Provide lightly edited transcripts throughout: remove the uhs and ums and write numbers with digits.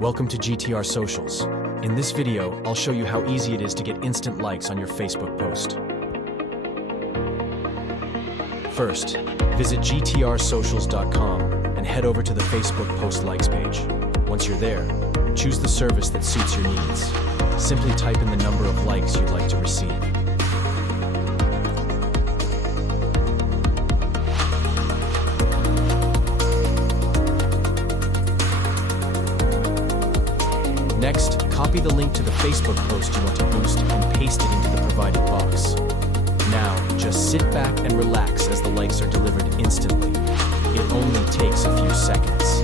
Welcome to GTR Socials. In this video, I'll show you how easy it is to get instant likes on your Facebook post. First, visit gtrsocials.com and head over to the Facebook post likes page. Once you're there, choose the service that suits your needs. Simply type in the number of likes you'd like to receive. Next, copy the link to the Facebook post you want to boost and paste it into the provided box. Now, just sit back and relax as the likes are delivered instantly. It only takes a few seconds.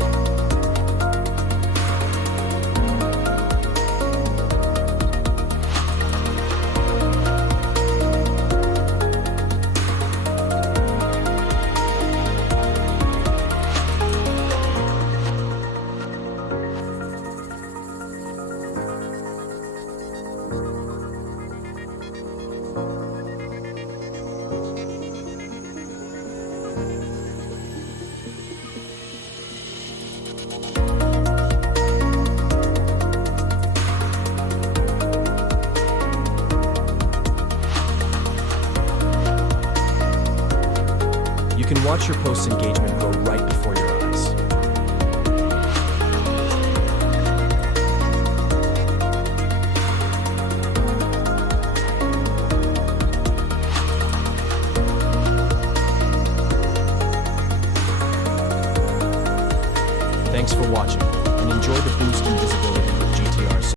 You can watch your post's engagement grow right